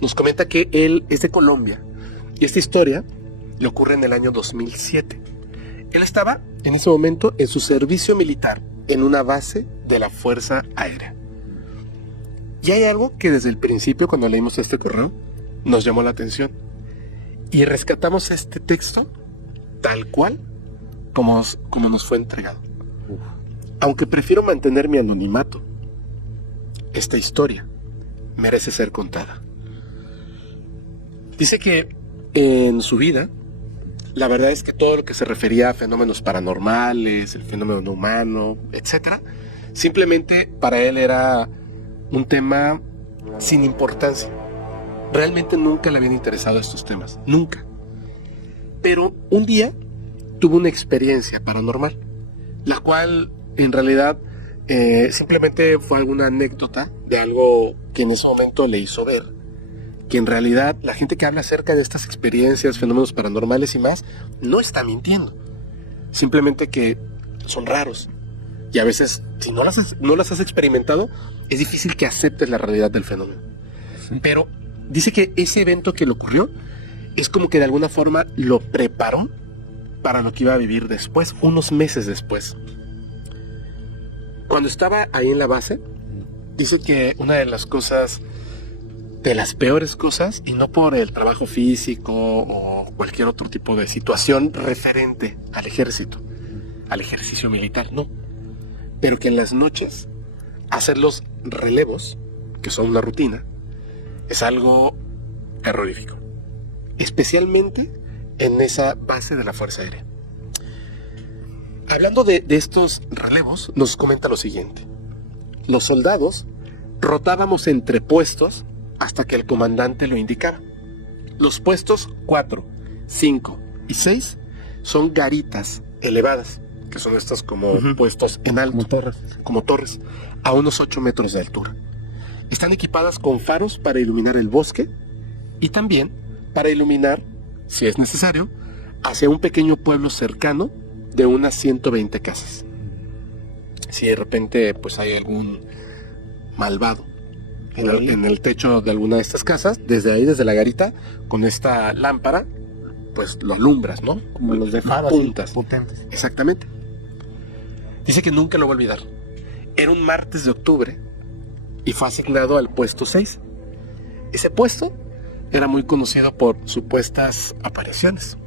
nos comenta que él es de Colombia y esta historia le ocurre en el año 2007. Él estaba en ese momento en su servicio militar en una base de la Fuerza Aérea. Y hay algo que desde el principio, cuando leímos este correo, nos llamó la atención. Y rescatamos este texto tal cual como nos fue entregado. Aunque prefiero mantener mi anonimato, esta historia merece ser contada. Dice que en su vida, la verdad es que todo lo que se refería a fenómenos paranormales, el fenómeno humano, etc., simplemente para él era un tema sin importancia. Realmente nunca le habían interesado estos temas, nunca. Pero un día tuvo una experiencia paranormal, la cual en realidad simplemente fue alguna anécdota de algo que en ese momento le hizo ver que en realidad la gente que habla acerca de estas experiencias, fenómenos paranormales y más, no está mintiendo. Simplemente que son raros. Y a veces, si no las has experimentado, es difícil que aceptes la realidad del fenómeno. Sí. Pero dice que ese evento que le ocurrió es como que de alguna forma lo preparó para lo que iba a vivir después, unos meses después. Cuando estaba ahí en la base, dice que una de las cosas, de las peores cosas, y no por el trabajo físico o cualquier otro tipo de situación referente al ejército, al ejercicio militar, no. Pero que en las noches hacer los relevos, que son una rutina, es algo terrorífico. Especialmente en esa base de la Fuerza Aérea. Hablando de estos relevos, nos comenta lo siguiente. Los soldados rotábamos entre puestos hasta que el comandante lo indicaba. Los puestos 4, 5 y 6 son garitas elevadas, que son estas como puestos en alto, como torres, a unos 8 metros de altura. Están equipadas con faros para iluminar el bosque y también para iluminar, si es necesario, hacia un pequeño pueblo cercano de unas 120 casas. Si de repente pues hay algún malvado en el techo de alguna de estas casas, desde ahí, desde la garita, con esta lámpara, pues lo alumbras, ¿no? Como los de faros puntas. Potentes. Exactamente. Dice que nunca lo va a olvidar. Era un martes de octubre y fue asignado al puesto 6. Ese puesto era muy conocido por supuestas apariciones.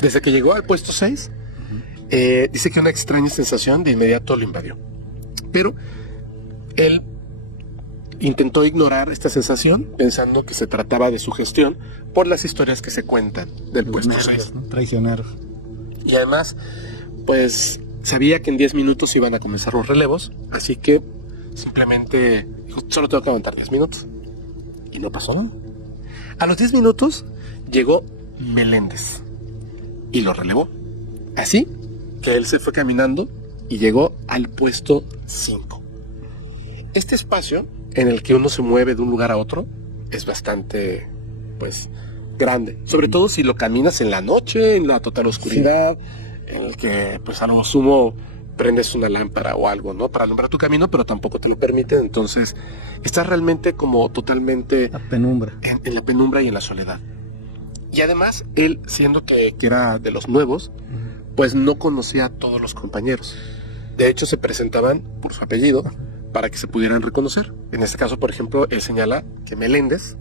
Desde que llegó al puesto 6, dice que una extraña sensación de inmediato lo invadió. Pero él intentó ignorar esta sensación pensando que se trataba de sugestión por las historias que se cuentan del puesto 6. ¿No? Traicioneros. Y además, pues sabía que en 10 minutos iban a comenzar los relevos, así que simplemente dijo, solo tengo que aguantar 10 minutos. Y no pasó nada. A los 10 minutos llegó Meléndez y lo relevó. Así que él se fue caminando y llegó al puesto 5. Este espacio en el que uno se mueve de un lugar a otro es bastante, pues, grande. Sobre todo si lo caminas en la noche, en la total oscuridad, en el que, pues, a lo sumo prendes una lámpara o algo, ¿no? Para alumbrar tu camino, pero tampoco te lo permiten. Entonces, estás realmente como totalmente... La penumbra. En la penumbra y en la soledad. Y además, él, siendo que era de los nuevos, pues no conocía a todos los compañeros. De hecho, se presentaban por su apellido para que se pudieran reconocer. En este caso, por ejemplo, él señala que Meléndez,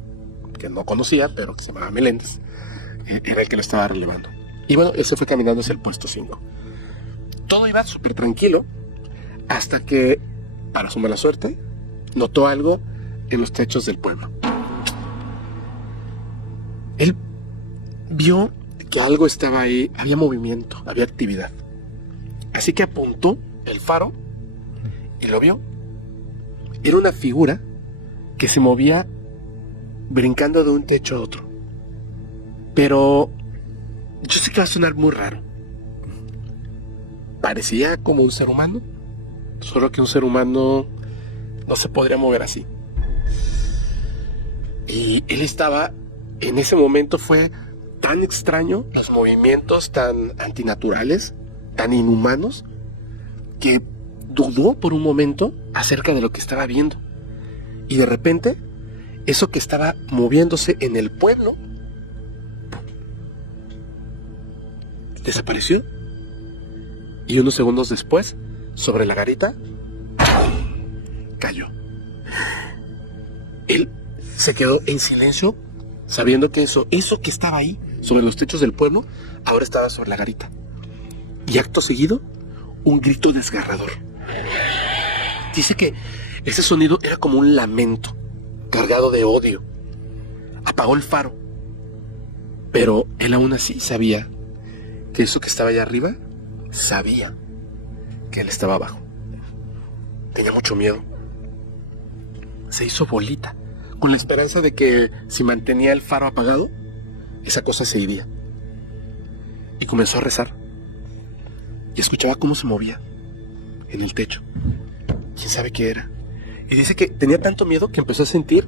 que no conocía, pero que se llamaba Meléndez, era el que lo estaba relevando. Y bueno, él se fue caminando hacia el puesto 5. Todo iba súper tranquilo hasta que, para su mala suerte, notó algo en los techos del pueblo. Él vio que algo estaba ahí, había movimiento, había actividad. Así que apuntó el faro y lo vio. Era una figura que se movía brincando de un techo a otro. Pero yo sé que va a sonar muy raro. Parecía como un ser humano, solo que un ser humano no se podría mover así. Y él estaba, en ese momento fue tan extraño, los movimientos tan antinaturales, tan inhumanos, que dudó por un momento acerca de lo que estaba viendo. Y de repente, eso que estaba moviéndose en el pueblo desapareció. Y unos segundos después, sobre la garita, cayó. Él se quedó en silencio, sabiendo que eso que estaba ahí, sobre los techos del pueblo, ahora estaba sobre la garita. Y acto seguido, un grito desgarrador. Dice que ese sonido era como un lamento, cargado de odio. Apagó el faro, pero él aún así sabía que eso que estaba allá arriba, sabía que él estaba abajo. Tenía mucho miedo. Se hizo bolita, con la esperanza de que si mantenía el faro apagado, esa cosa se iría. Y comenzó a rezar. Y escuchaba cómo se movía en el techo. ¿Quién sabe qué era? Y dice que tenía tanto miedo que empezó a sentir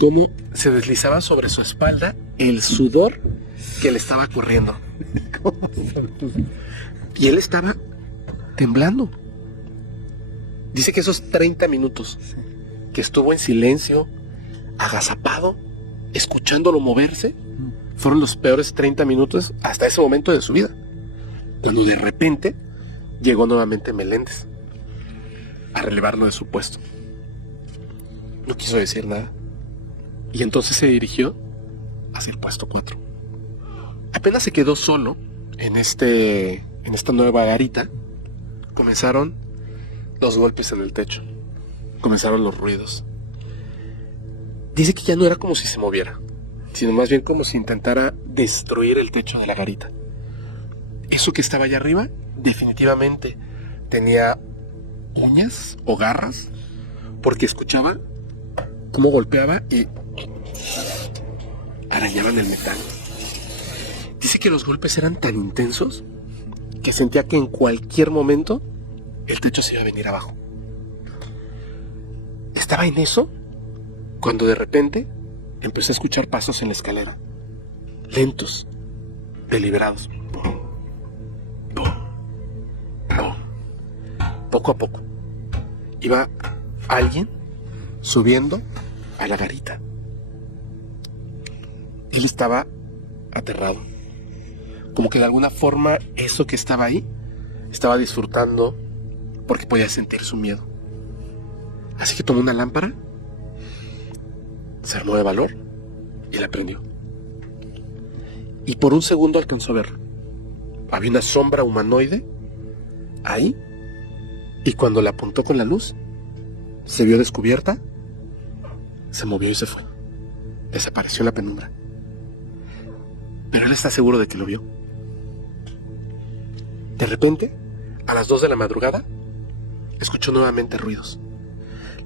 cómo se deslizaba sobre su espalda el sudor que le estaba corriendo. Y él estaba temblando. Dice que esos 30 minutos que estuvo en silencio, agazapado, escuchándolo moverse, fueron los peores 30 minutos hasta ese momento de su vida, cuando de repente llegó nuevamente Meléndez a relevarlo de su puesto. No quiso decir nada, y entonces se dirigió hacia el puesto 4. Apenas se quedó solo en esta nueva garita, comenzaron los golpes en el techo, comenzaron los ruidos. Dice que ya no era como si se moviera, sino más bien como si intentara destruir el techo de la garita. Eso que estaba allá arriba definitivamente tenía uñas o garras, porque escuchaba cómo golpeaba y arañaban el metal. Dice que los golpes eran tan intensos que sentía que en cualquier momento el techo se iba a venir abajo. Estaba en eso cuando de repente empecé a escuchar pasos en la escalera, lentos, deliberados. Poco a poco iba alguien subiendo a la garita. Él estaba aterrado, como que de alguna forma eso que estaba ahí estaba disfrutando porque podía sentir su miedo. Así que tomó una lámpara, se armó de valor y la prendió. Y por un segundo alcanzó a verlo. Había una sombra humanoide ahí, y cuando la apuntó con la luz, se vio descubierta, se movió y se fue. Desapareció en la penumbra. Pero él está seguro de que lo vio. De repente, a las 2 de la madrugada, escuchó nuevamente ruidos.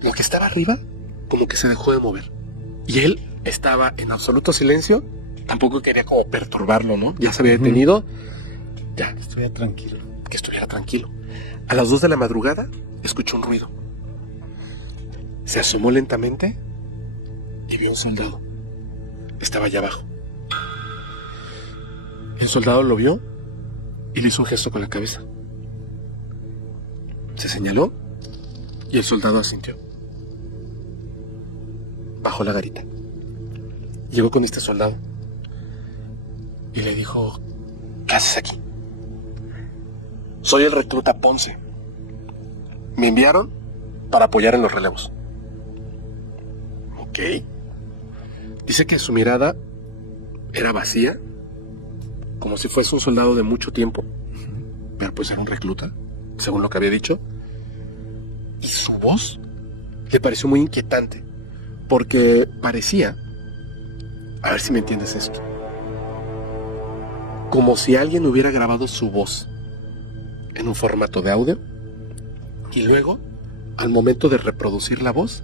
Lo que estaba arriba, como que se dejó de mover. Y él estaba en absoluto silencio. Tampoco quería como perturbarlo, ¿no? Ya se había detenido. Ya, que estuviera tranquilo. A las 2 de la madrugada, escuchó un ruido. Se asomó lentamente y vio un soldado. Estaba allá abajo. El soldado lo vio y le hizo un gesto con la cabeza. Se señaló y el soldado asintió. Bajó la garita. Llegó con este soldado y le dijo: ¿qué haces aquí? Soy el recluta Ponce. Me enviaron para apoyar en los relevos. Ok. Dice que su mirada era vacía, como si fuese un soldado de mucho tiempo, pero pues era un recluta, según lo que había dicho. Y su voz le pareció muy inquietante, porque parecía, a ver si me entiendes esto, como si alguien hubiera grabado su voz en un formato de audio y luego, al momento de reproducir la voz,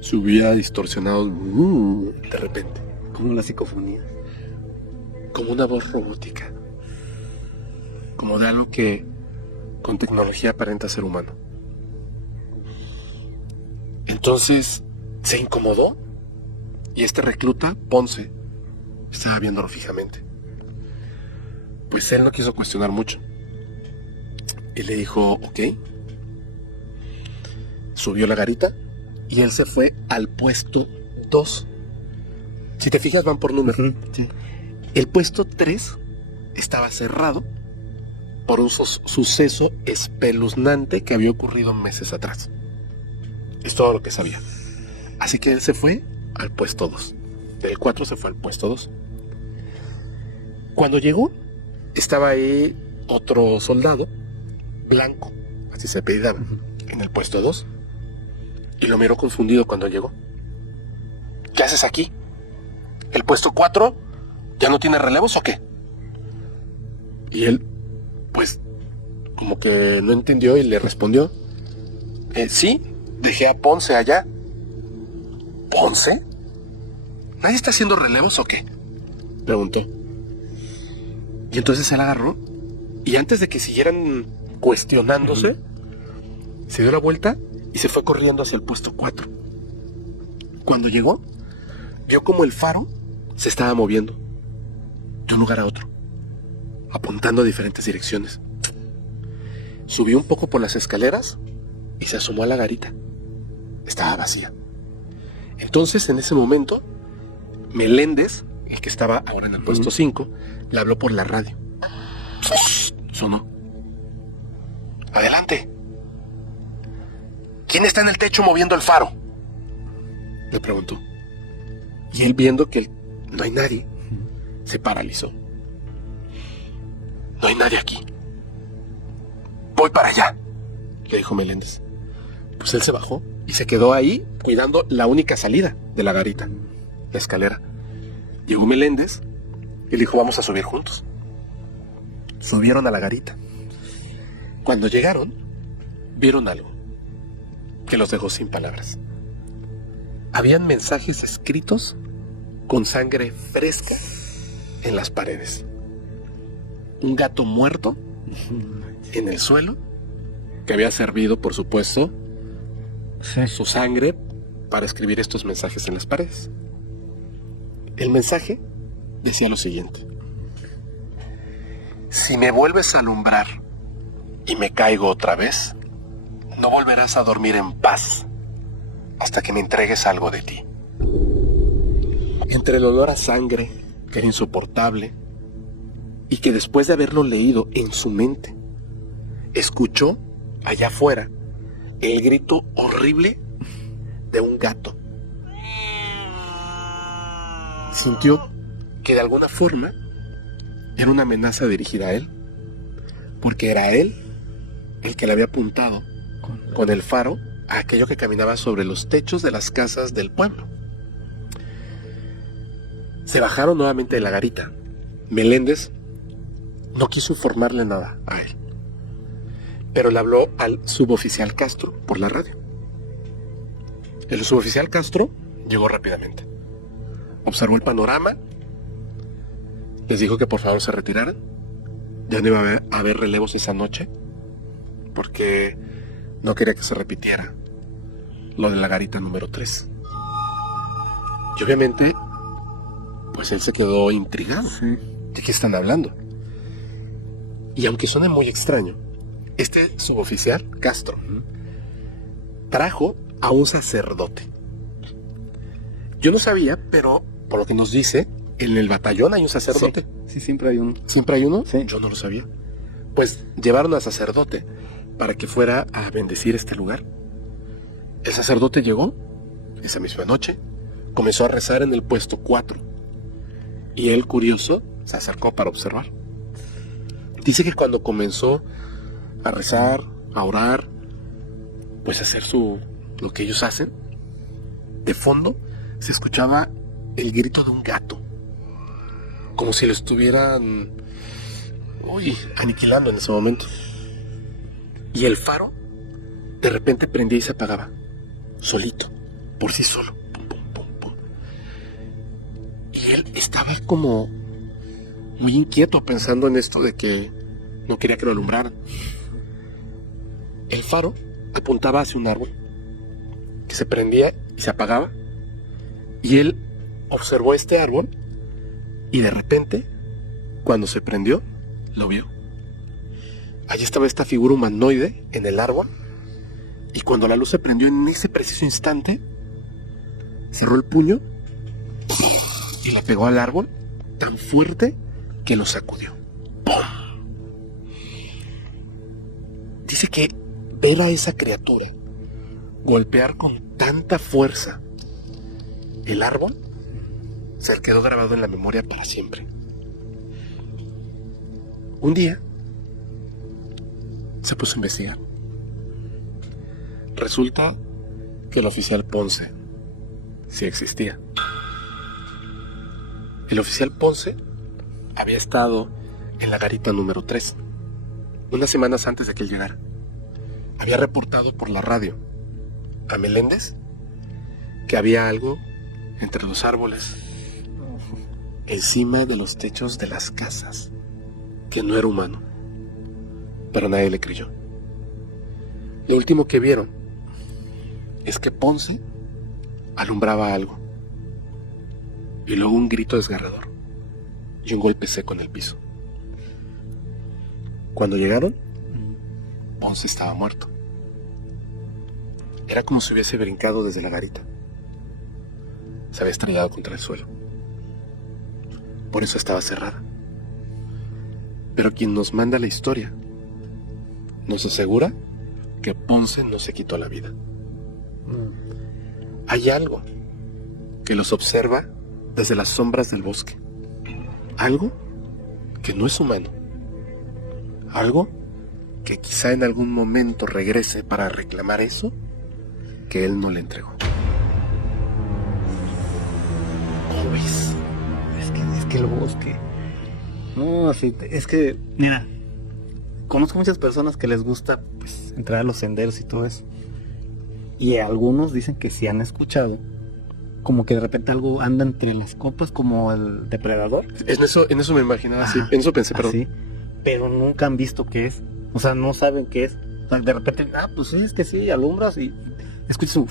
se hubiera distorsionado de repente, como la psicofonía, como una voz robótica, como de algo que con tecnología aparenta ser humano. Entonces se incomodó y este recluta, Ponce, estaba viéndolo fijamente. Pues él no quiso cuestionar mucho y le dijo: ok. Subió la garita y él se fue al puesto 2 Si te fijas, van por número. Sí. El puesto 3 estaba cerrado por un suceso espeluznante que había ocurrido meses atrás. Es todo lo que sabía. Así que él se fue al puesto 2. Del 4 se fue al puesto 2. Cuando llegó, estaba ahí otro soldado, blanco, así se apellidaba, en el puesto 2. Y lo miró confundido cuando llegó. ¿Qué haces aquí? ¿El puesto 4 ya no tiene relevos o qué? Y él, pues, como que no entendió y le respondió, sí, dejé a Ponce allá. ¿Ponce? ¿Nadie está haciendo relevos o qué? Preguntó. Y entonces él agarró y antes de que siguieran cuestionándose, se dio la vuelta y se fue corriendo hacia el puesto 4. Cuando llegó, vio como el faro se estaba moviendo de un lugar a otro, apuntando a diferentes direcciones. Subió un poco por las escaleras y se asomó a la garita. Estaba vacía. Entonces, en ese momento, Meléndez, el que estaba ahora en el puesto 5, le habló por la radio. Sonó. Adelante. ¿Quién está en el techo moviendo el faro? Le preguntó. Y él, viendo que no hay nadie, se paralizó. No hay nadie aquí. Voy para allá, le dijo Meléndez. Pues él se bajó y se quedó ahí cuidando la única salida de la garita, la escalera. Llegó Meléndez y le dijo, vamos a subir juntos. Subieron a la garita. Cuando llegaron, vieron algo que los dejó sin palabras. Habían mensajes escritos con sangre fresca en las paredes. Un gato muerto en el suelo, que había servido, por supuesto, su sangre para escribir estos mensajes en las paredes. El mensaje decía lo siguiente: si me vuelves a alumbrar y me caigo otra vez, no volverás a dormir en paz hasta que me entregues algo de ti. Entre el olor a sangre, que era insoportable, y que después de haberlo leído en su mente, escuchó allá afuera el grito horrible de un gato. Sintió que de alguna forma era una amenaza dirigida a él, porque era él el que le había apuntado con el faro a aquello que caminaba sobre los techos de las casas del pueblo. Se bajaron nuevamente de la garita. Meléndez no quiso informarle nada a él, pero le habló al suboficial Castro por la radio. El suboficial Castro llegó rápidamente. Observó el panorama, les dijo que por favor se retiraran. Ya no iba a haber relevos esa noche, porque no quería que se repitiera lo de la garita número 3. Y obviamente, pues él se quedó intrigado. ¿De qué están hablando? Y aunque suene muy extraño, este suboficial, Castro, trajo a un sacerdote. Yo no sabía, pero por lo que nos dice, en el batallón hay un sacerdote. Sí, siempre hay uno. ¿Siempre hay uno? Sí. Yo no lo sabía. Pues llevaron al sacerdote para que fuera a bendecir este lugar. El sacerdote llegó esa misma noche, comenzó a rezar en el puesto 4. Y él, curioso, se acercó para observar. Dice que cuando comenzó a rezar, a orar, pues a hacer lo que ellos hacen, de fondo se escuchaba el grito de un gato, como si lo estuvieran aniquilando en ese momento. Y el faro de repente prendía y se apagaba, solito, por sí solo. Pum, pum, pum, pum. Y él estaba como muy inquieto pensando en esto de que no quería que lo alumbraran. El faro apuntaba hacia un árbol que se prendía y se apagaba, y él observó este árbol y de repente, cuando se prendió, lo vio. Allí estaba esta figura humanoide en el árbol, y cuando la luz se prendió en ese preciso instante, cerró el puño y le pegó al árbol tan fuerte que lo sacudió. ¡Pum! Dice que ver a esa criatura golpear con tanta fuerza el árbol se le quedó grabado en la memoria para siempre. Un día se puso a investigar. Resulta que el oficial Ponce sí existía. El oficial Ponce había estado en la garita número 3, unas semanas antes de que él llegara. Había reportado por la radio a Meléndez que había algo entre los árboles, encima de los techos de las casas, que no era humano. Pero nadie le creyó. Lo último que vieron es que Ponce alumbraba algo, y luego un grito desgarrador y un golpe seco en el piso. Cuando llegaron, Ponce estaba muerto. Era como si hubiese brincado desde la garita. Se había estrellado contra el suelo. Por eso estaba cerrada. Pero quien nos manda la historia nos asegura que Ponce no se quitó la vida. Hay algo que los observa desde las sombras del bosque. Algo que no es humano. Algo que quizá en algún momento regrese para reclamar eso que él no le entregó. ¿Cómo ves? Es que el bosque. No, sí, es que, mira, conozco muchas personas que les gusta pues entrar a los senderos y todo eso. Y algunos dicen que sí han escuchado como que de repente algo anda entre las copas como el depredador. En eso me imaginaba así. En eso pensé, pero... Así, pero nunca han visto qué es. O sea, no saben qué es. O sea, de repente, pues sí, es que sí, alumbras y escuchas un...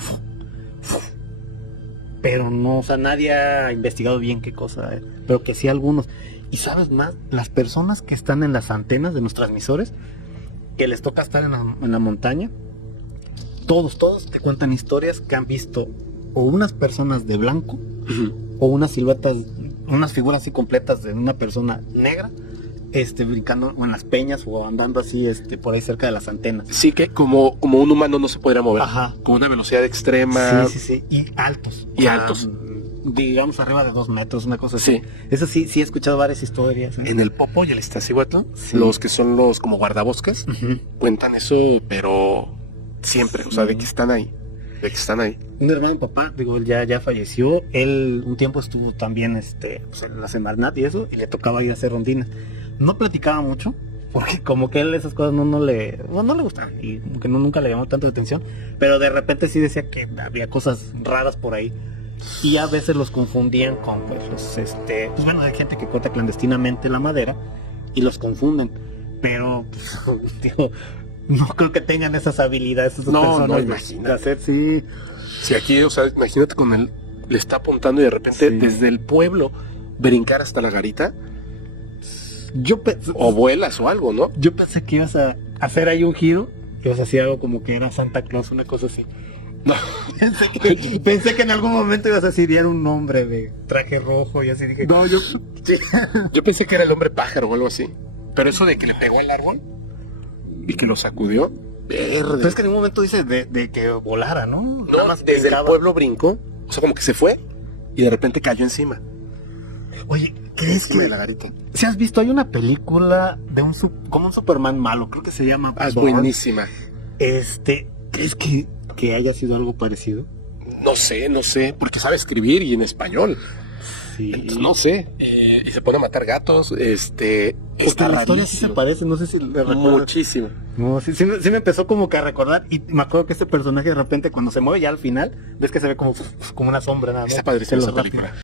Pero no, o sea, nadie ha investigado bien qué cosa es. Pero que sí algunos. Y sabes más, las personas que están en las antenas de los transmisores, que les toca estar en la montaña, todos te cuentan historias que han visto o unas personas de blanco, o unas siluetas, unas figuras así completas de una persona negra, brincando en las peñas o andando así por ahí cerca de las antenas. Sí, que como un humano no se podría mover. Ajá. Con una velocidad extrema. Sí. Y altos. Y altos. Digamos arriba de 2 metros, una cosa así. Sí. Eso sí he escuchado varias historias. En el Popo y el Iztaccíhuatl, Sí. los que son los como guardabosques, cuentan eso, pero siempre, o sea, de que están ahí. Un hermano de papá, digo, él ya falleció. Él un tiempo estuvo también pues, en la Semarnat y eso, y le tocaba ir a hacer rondinas. No platicaba mucho, porque como que él esas cosas no le gustaban, y como que nunca le llamó tanto la atención, pero de repente sí decía que había cosas raras por ahí. Y a veces los confundían con pues pues bueno, hay gente que corta clandestinamente la madera y los confunden, pero pues, digo, no creo que tengan esas habilidades esas personas. No, imagínate. De hacer, sí. Si aquí, o sea, imagínate con él, le está apuntando y de repente desde el pueblo brincar hasta la garita, o vuelas o algo, ¿no? Yo pensé que ibas a hacer ahí un giro, que ibas a hacer algo como que era Santa Claus, una cosa así. No. Pensé que en algún momento ibas a decir, y era un hombre de traje rojo y así dije. No, yo pensé que era el hombre pájaro o algo así. Pero eso de que le pegó al árbol y que lo sacudió, verde. Pero es que en ningún momento dice de que volara, ¿no? No, más desde el pueblo brincó, o sea, como que se fue y de repente cayó encima. Oye, ¿crees que de la garita? si has visto, hay una película de como un Superman malo, creo que se llama Es Born. buenísima. ¿Crees que haya sido algo parecido? No sé, porque sabe escribir y en español. Sí. Entonces, no sé. Y se pone a matar gatos. Porque la historia sí se parece, no sé si le recuerdas. Muchísimo. No, sí me empezó como que a recordar, y me acuerdo que este personaje de repente cuando se mueve ya al final, ves que se ve como una sombra nada más. Está padrísima Se esa lo película.